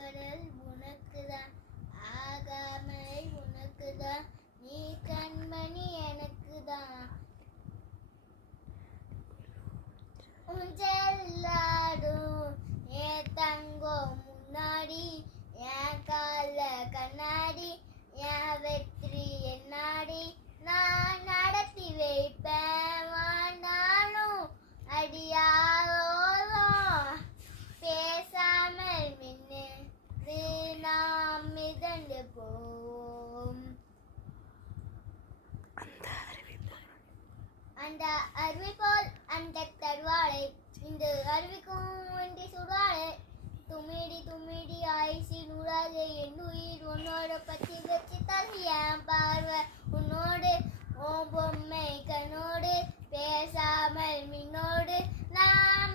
கடல் உனக்குதான், ஆகாமல் உனக்குதான், நீ கண்மணி எனக்குதான். ஊஞ்சலாடும் என் தங்கம் முன்னாடி, என் கால கண்ணாடி, என் வெற்றி என்னாடி, நான் நடத்தி வைப்பேன் வாண்டாலும் அடியாரோரம். பேசாமல் மின்னு நாம் மிதந்து போம். அந்த அருவி போல் அந்த தருவாளை, இந்த அருவிக்கும் ஒன்றி சுடுவாளை. துமிடி துமிடி ஆயிசி நூறாது என் உயிர் உன்னோட பற்றி வச்சு தள்ளி என் பார்வை உன்னோடு, ஓ பொம்மை கண்ணோடு, பேசாமல் மின்னோடு நாம்